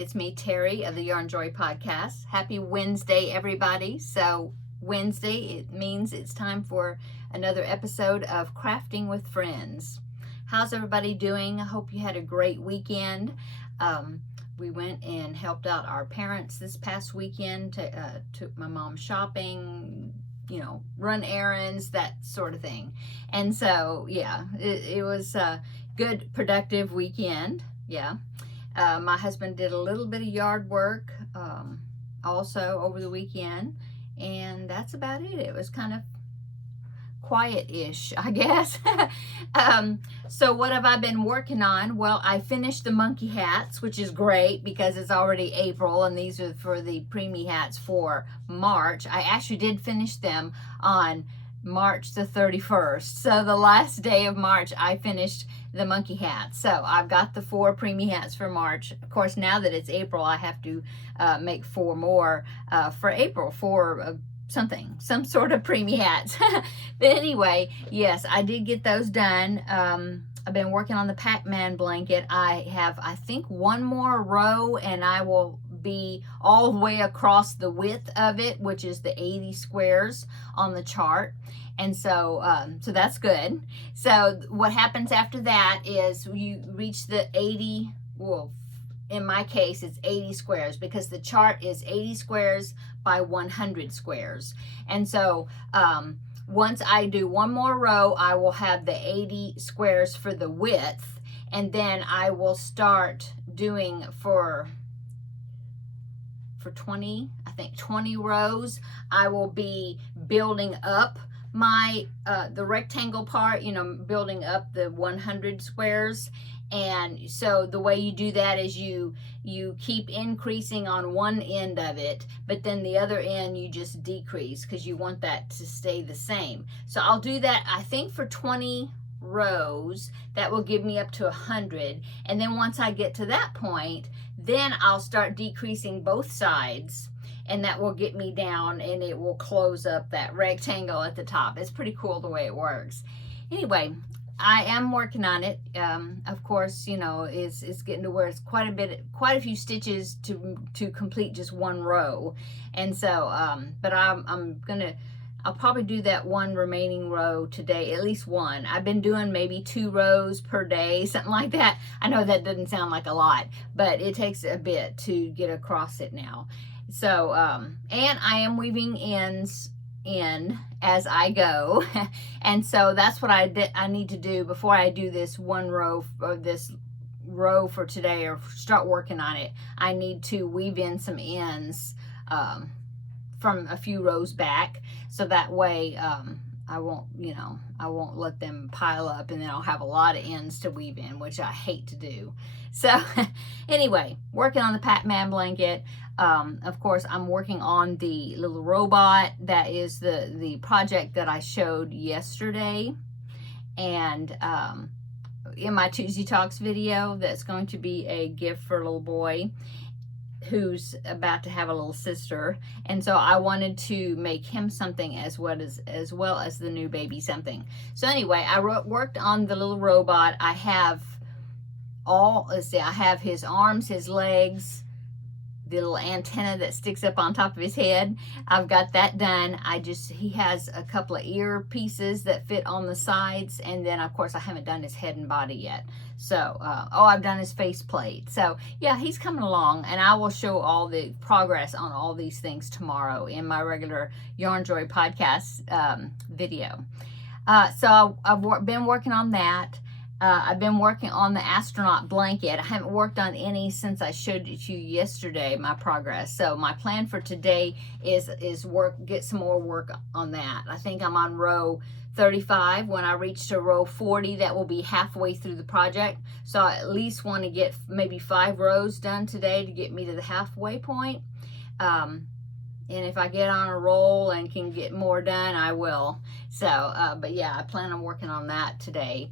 It's me, Terry of the Yarn Joy Podcast. Happy Wednesday, everybody. So Wednesday, it means it's time for another episode of Crafting with Friends. How's everybody doing? I hope you had a great weekend. We went and helped out our parents this past weekend, took my mom shopping, run errands, that sort of thing. And so, yeah, it was a good, productive weekend. Yeah. My husband did a little bit of yard work also over the weekend, and that's about it. It was kind of quiet-ish, I guess. So what have I been working on? Well, I finished the monkey hats, which is great because it's already April, and these are for the preemie hats for March. I actually did finish them on March the 31st. So the last day of March, I finished the monkey hats. So I've got the 4 preemie hats for March. Of course, now that it's April, I have to make 4 more for April for some sort of preemie hats. But anyway, yes, I did get those done. I've been working on the Pac-Man blanket. I have, I think, 1 more row, and I will be all the way across the width of it, which is the 80 squares on the chart. And so so that's good. So what happens after that is you reach the 80, well, in my case, it's 80 squares because the chart is 80 squares by 100 squares. And so once I do 1 more row, I will have the 80 squares for the width, and then I will start doing for 20, I think 20 rows, I will be building up my the rectangle part, building up the 100 squares. And so the way you do that is you keep increasing on one end of it, but then the other end you just decrease because you want that to stay the same. So I'll do that, I think, for 20 rows. That will give me up to 100. And then once I get to that point, then I'll start decreasing both sides, and that will get me down, and it will close up that rectangle at the top. It's pretty cool the way it works. Anyway, I am working on it. Of course, it's getting to where it's quite a few stitches to complete just 1 row. And so, but I'll probably do that 1 remaining row today, at least 1. I've been doing maybe 2 rows per day, something like that. I know that doesn't sound like a lot, but it takes a bit to get across it now. So, and I am weaving ends in as I go. And so that's what I need to do before I do this 1 row or this row for today or start working on it. I need to weave in some ends from a few rows back, so that way I won't let them pile up, and then I'll have a lot of ends to weave in, which I hate to do. So anyway, working on the Pac-Man blanket. Of course, I'm working on the little robot. That is the project that I showed yesterday. And in my Tuesday Talks video, that's going to be a gift for a little boy who's about to have a little sister. And so I wanted to make him something as well as the new baby something. So anyway, I worked on the little robot. I have I have his arms, his legs, the little antenna that sticks up on top of his head. I've got that done. He has a couple of ear pieces that fit on the sides, and then of course I haven't done his head and body yet. So, I've done his face plate. So yeah, he's coming along, and I will show all the progress on all these things tomorrow in my regular Yarn Joy podcast video. So I've been working on that. I've been working on the astronaut blanket. I haven't worked on any since I showed it to you yesterday, my progress. So my plan for today is get some more work on that. I think I'm on row 35. When I reach to row 40, that will be halfway through the project. So I at least want to get maybe 5 rows done today to get me to the halfway point. And if I get on a roll and can get more done, I will. So, but yeah, I plan on working on that today.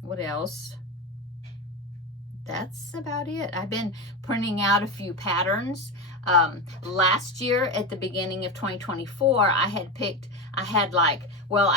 What else? That's about it. I've been printing out a few patterns. Last year at the beginning of 2024, I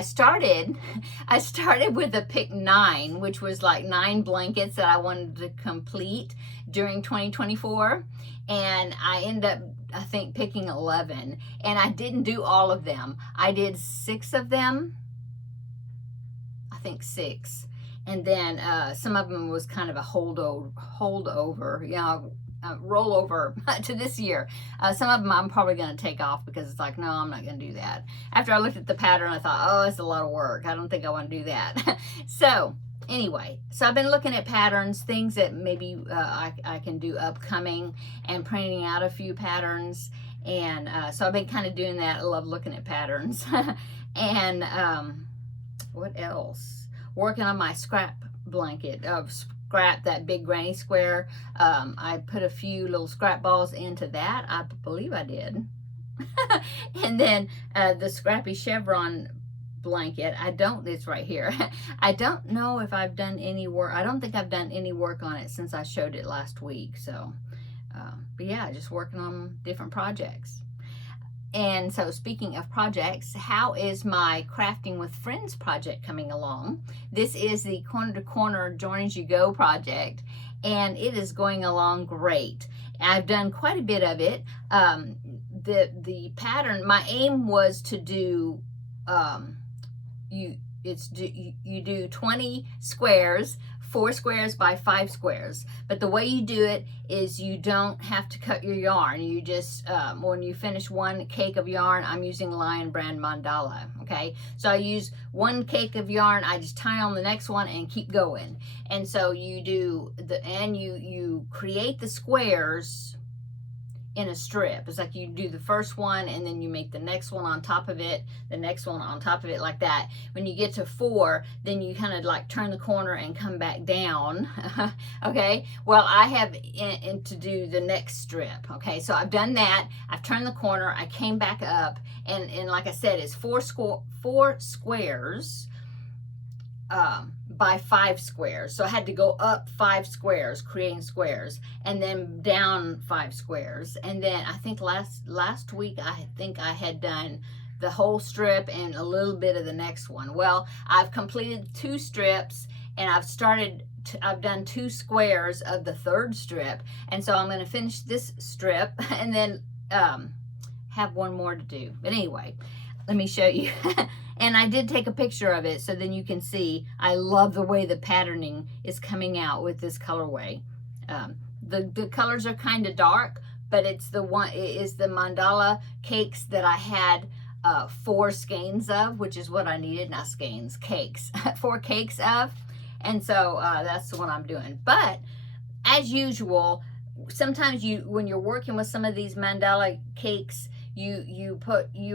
started with a pick 9, which was like 9 blankets that I wanted to complete. during 2024, and I ended up, I think, picking 11, and I didn't do all of them. I did 6 of them, I think 6, and then some of them was kind of a holdover, you know, rollover to this year. Some of them I'm probably going to take off because it's like, no, I'm not going to do that. After I looked at the pattern, I thought, oh, it's a lot of work. I don't think I want to do that. So anyway, so I've been looking at patterns, things that maybe I can do upcoming, and printing out a few patterns. And so I've been kind of doing that. I love looking at patterns. And what else? Working on my scrap blanket of scrap, that big granny square. I put a few little scrap balls into that. I believe I did. And then the scrappy chevron blanket, it's right here. I don't know if I've done any work. I don't think I've done any work on it since I showed it last week. So, but yeah, just working on different projects. And so speaking of projects, how is my Crafting with Friends project coming along? This is the Corner to Corner Join As You Go project, and it is going along great. I've done quite a bit of it. The pattern, my aim was to do, you do 20 squares, 4 squares by 5 squares, but the way you do it is you don't have to cut your yarn. You just, when you finish one cake of yarn, I'm using Lion Brand Mandala, okay? So I use one cake of yarn, I just tie on the next one and keep going. And so you do, you create the squares in a strip. It's like you do the first one and then you make the next one on top of it, the next one on top of it, like that. When you get to 4, then you kind of like turn the corner and come back down. Okay, well, I have to do the next strip. Okay, so I've done that, I've turned the corner, I came back up, and like I said, it's 4 squares by 5 squares. So I had to go up 5 squares, creating squares, and then down 5 squares. And then I think last week I think I had done the whole strip and a little bit of the next one. Well, I've completed 2 strips, and I've done 2 squares of the 3rd strip, and so I'm going to finish this strip and then have one more to do. But anyway, let me show you. And I did take a picture of it so then you can see. I love the way the patterning is coming out with this colorway. The colors are kind of dark, but it is the mandala cakes that I had 4 skeins of, which is what I needed, not skeins, cakes, 4 cakes of. And so that's the one I'm doing. But as usual, sometimes when you're working with some of these mandala cakes, you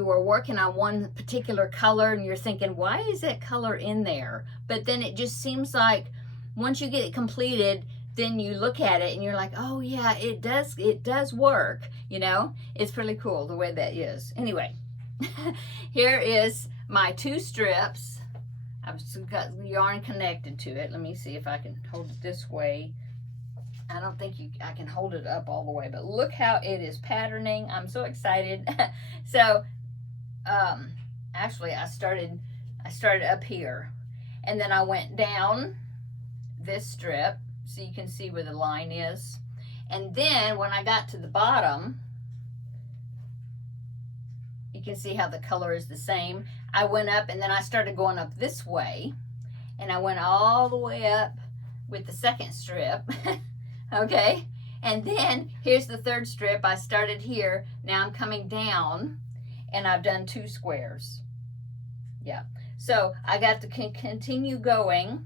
are working on one particular color and you're thinking, why is that color in there? But then it just seems like once you get it completed, then you look at it and you're like, oh yeah, it does work. You know, it's pretty cool the way that is. Anyway, here is my 2 strips. I've got yarn connected to it. Let me see if I can hold it this way. I don't think I can hold it up all the way, but look how it is patterning. I'm so excited. So, actually I started up here, and then I went down this strip so you can see where the line is. And then when I got to the bottom, you can see how the color is the same. I went up and then I started going up this way, and I went all the way up with the 2nd strip. Okay, and then here's the 3rd strip. I started here, now I'm coming down, and I've done 2 squares. Yeah, so I got to continue going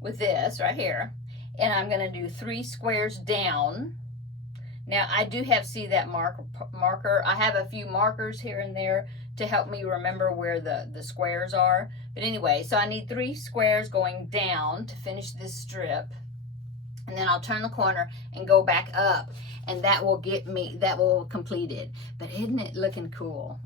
with this right here, and I'm going to do 3 squares down. Now I do have, see that marker? I have a few markers here and there to help me remember where the squares are. But anyway, so I need 3 squares going down to finish this strip. And then I'll turn the corner and go back up, and that will complete it. But isn't it looking cool?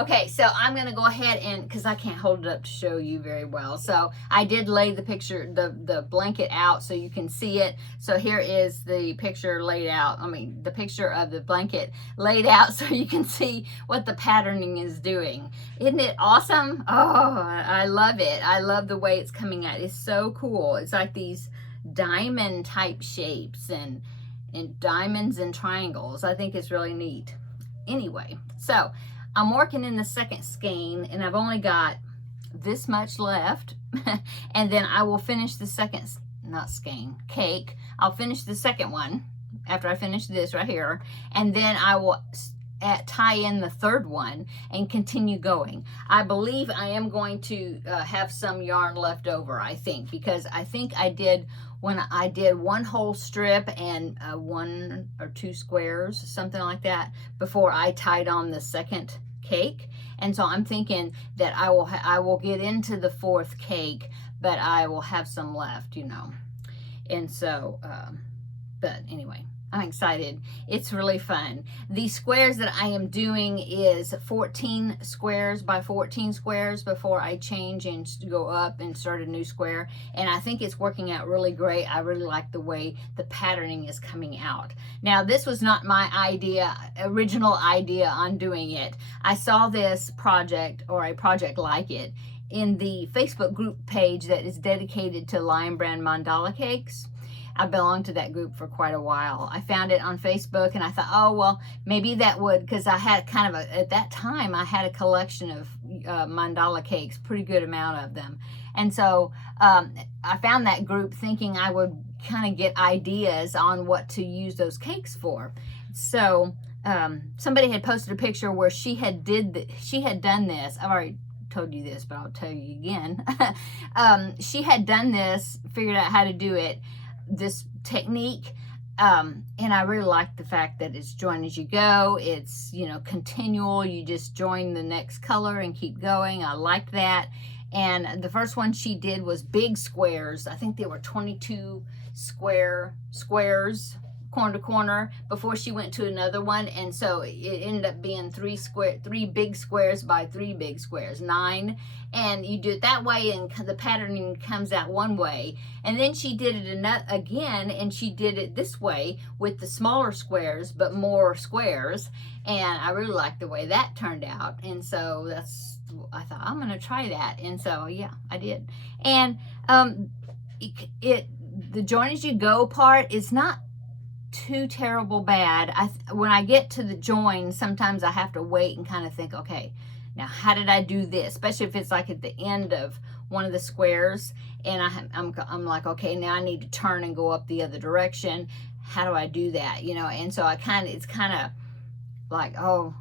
Okay, so I'm going to go ahead and, because I can't hold it up to show you very well. So I did lay the picture, the blanket out so you can see it. So here is the picture laid out. I mean, the picture of the blanket laid out so you can see what the patterning is doing. Isn't it awesome? Oh, I love it. I love the way it's coming out. It's so cool. It's like these diamond type shapes and diamonds and triangles. I think it's really neat. Anyway, so I'm working in the second skein, and I've only got this much left. And then I will finish the second, not skein, cake. I'll finish the second one after I finish this right here, and then I will tie in the third one and continue going. I believe I am going to have some yarn left over, I think, because I think I did, when I did one whole strip and 1 or 2 squares, something like that, before I tied on the second cake. And so I'm thinking that I will get into the fourth cake, but I will have some left, you know. And so, but anyway, I'm excited. It's really fun. The squares that I am doing is 14 squares by 14 squares before I change and go up and start a new square. And I think it's working out really great. I really like the way the patterning is coming out. Now, this was not my original idea on doing it. I saw this project, or a project like it, in the Facebook group page that is dedicated to Lion Brand mandala cakes. I belonged to that group for quite a while. I found it on Facebook, and I thought, oh, well, maybe that would, because I had kind of at that time, I had a collection of mandala cakes, pretty good amount of them. And so I found that group thinking I would kind of get ideas on what to use those cakes for. So somebody had posted a picture where she had done this. I've already told you this, but I'll tell you again. She had done this, figured out how to do it, this technique, and I really like the fact that it's join as you go. It's, you know, continual. You just join the next color and keep going. I liked that. And the first one she did was big squares. I think they were 22 squares corner to corner before she went to another one, and so it ended up being 3 big squares by 3 big squares, 9. And you do it that way, and the patterning comes out one way. And then she did it again, and she did it this way with the smaller squares but more squares, and I really liked the way that turned out. And so I thought, I'm gonna try that. And so yeah, I did. And the join as you go part is not too terrible bad. When I get to the join, sometimes I have to wait and kind of think, okay, now how did I do this? Especially if it's like at the end of one of the squares, and I'm like, okay, now I need to turn and go up the other direction. How do I do that? You know, and so it's kind of like, oh,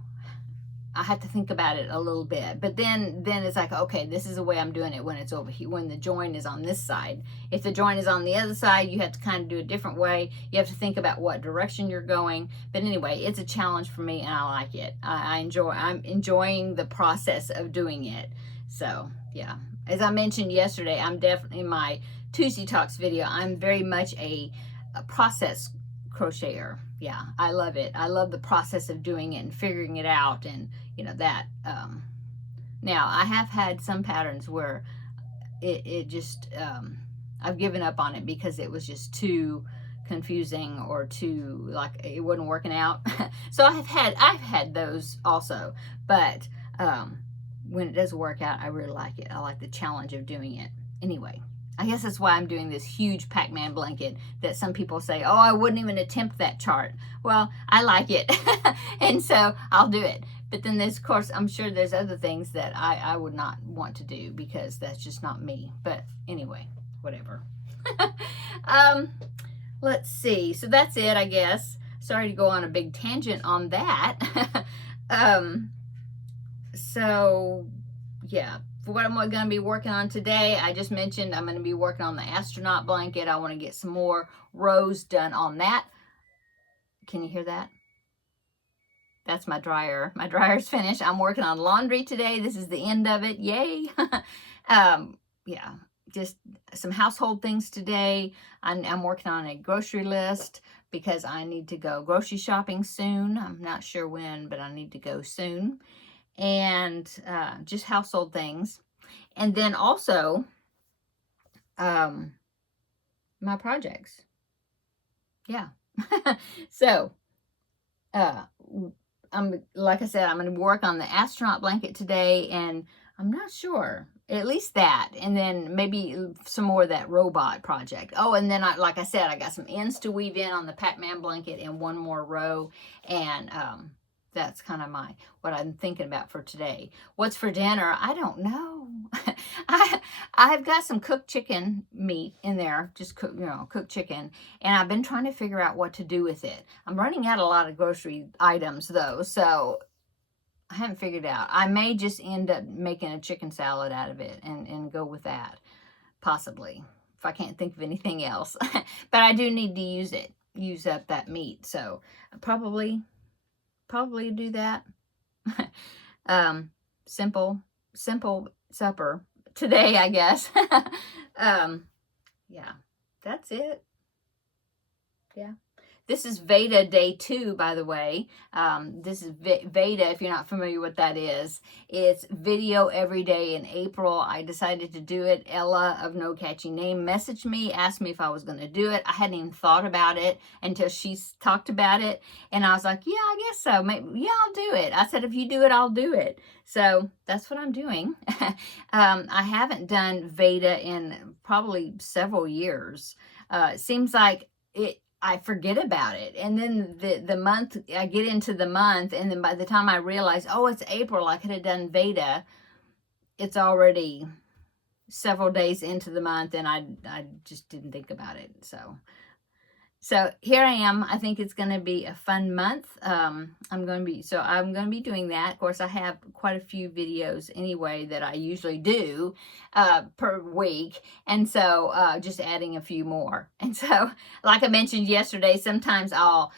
I have to think about it a little bit. But then it's like, okay, this is the way I'm doing it when it's over here, when the join is on this side. If the join is on the other side, you have to kind of do it a different way. You have to think about what direction you're going. But anyway, it's a challenge for me, and I like it. I'm enjoying the process of doing it. So yeah, as I mentioned yesterday, I'm definitely, in my Tuesday Talks video, I'm very much a process crocheter. Yeah, I love it. I love the process of doing it and figuring it out, and you know that. Now I have had some patterns where it just I've given up on it because it was just too confusing, or too, like, it wasn't working out. So I've had those also, but when it does work out, I really like it. I like the challenge of doing it. Anyway, I guess that's why I'm doing this huge Pac-Man blanket that some people say, oh, I wouldn't even attempt that chart. Well, I like it, and so I'll do it. But then there's, of course, I'm sure there's other things that I would not want to do because that's just not me. But anyway, whatever. Let's see. So that's it, I guess. Sorry to go on a big tangent on that. So, yeah. For what I'm going to be working on today, I just mentioned I'm going to be working on the astronaut blanket. I want to get some more rows done on that. Can you hear that? That's my dryer. My dryer's finished. I'm working on laundry today. This is the end of it. Yay. Yeah, just some household things today. I'm working on a grocery list because I need to go grocery shopping soon. I'm not sure when, but I need to go soon. And just household things. And then also my projects. Yeah. So like I said, I'm going to work on the astronaut blanket today, and I'm not sure. At least that. And then maybe some more of that robot project. Oh, and then, like I said, I got some ends to weave in on the Pac-Man blanket and one more row. And that's kind of what I'm thinking about for today. What's for dinner? I don't know. I've got some cooked chicken meat in there, just cooked chicken. And I've been trying to figure out what to do with it. I'm running out a lot of grocery items, though, so I haven't figured out. I may just end up making a chicken salad out of it and go with that, possibly, if I can't think of anything else. But I do need to use up that meat, so probably do that. Simple supper today, I guess. Yeah, that's it. Yeah. This is VEDA Day 2, by the way. This is VEDA, if you're not familiar with what that is. It's video every day in April. I decided to do it. Ella of No Catchy Name messaged me, asked me if I was going to do it. I hadn't even thought about it until she talked about it. And I was like, yeah, I guess so. Maybe, yeah, I'll do it. I said, if you do it, I'll do it. So that's what I'm doing. I haven't done VEDA in probably several years. It seems like I forget about it. And then the month, I get into the month, and then by the time I realize, oh, it's April, I could have done VEDA, it's already several days into the month, and I just didn't think about it. So here I am. I think it's going to be a fun month. I'm going to be doing that. Of course, I have quite a few videos anyway that I usually do per week. And so just adding a few more. And so, like I mentioned yesterday, sometimes I'll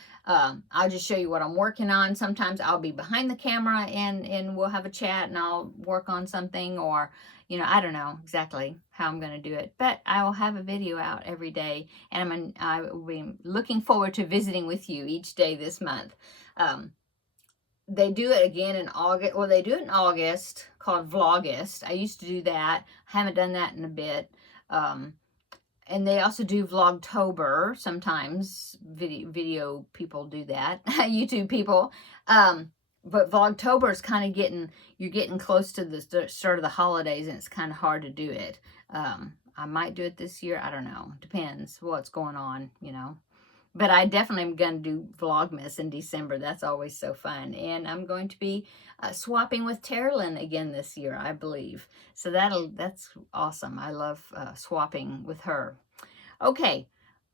just show you what I'm working on. Sometimes I'll be behind the camera and we'll have a chat and I'll work on something, or I don't know exactly how I'm going to do it, but I will have a video out every day, and I will be looking forward to visiting with you each day this month. They do it again in August. Well, they do it in August, called Vlogust. I used to do that. I haven't done that in a bit. And they also do Vlogtober. Sometimes video people do that. YouTube people. But Vlogtober is kind of you're getting close to the start of the holidays, and it's kind of hard to do it. I might do it this year. I don't know. Depends what's going on, But I definitely am going to do Vlogmas in December. That's always so fun. And I'm going to be swapping with Terri again this year, I believe. So that's awesome. I love swapping with her. Okay.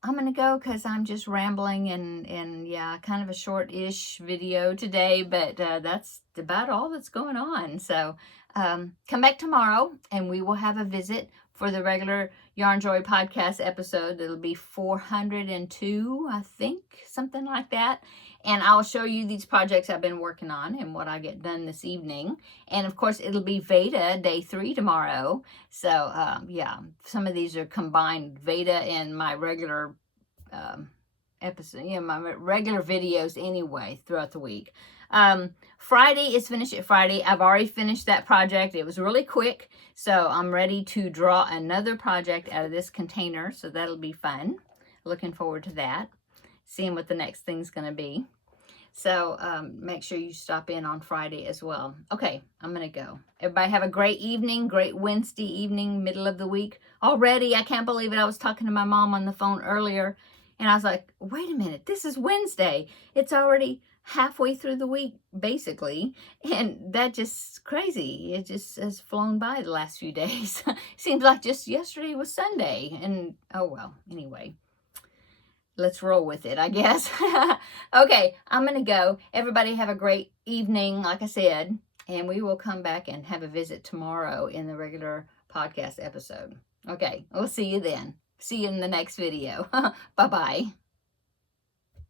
I'm going to go because I'm just rambling and yeah, kind of a short-ish video today, but that's about all that's going on. So come back tomorrow and we will have a visit for the regular Yarn Joy podcast episode. It'll be 402, I think, something like that. And I'll show you these projects I've been working on and what I get done this evening. And of course, it'll be VEDA Day 3 tomorrow. So yeah, some of these are combined VEDA and my regular episode, my regular videos anyway throughout the week. Friday is Finish It Friday. I've already finished that project. It was really quick. So I'm ready to draw another project out of this container. So that'll be fun. Looking forward to that. Seeing what the next thing's going to be. So make sure you stop in on Friday as well. Okay, I'm going to go. Everybody have a great evening, great Wednesday evening, middle of the week. Already, I can't believe it. I was talking to my mom on the phone earlier, and I was like, wait a minute, this is Wednesday. It's already halfway through the week, basically. And that just crazy. It just has flown by the last few days. Seems like just yesterday was Sunday. And, oh well, anyway. Let's roll with it, I guess. Okay, I'm going to go. Everybody have a great evening, like I said. And we will come back and have a visit tomorrow in the regular podcast episode. Okay, we'll see you then. See you in the next video. Bye-bye.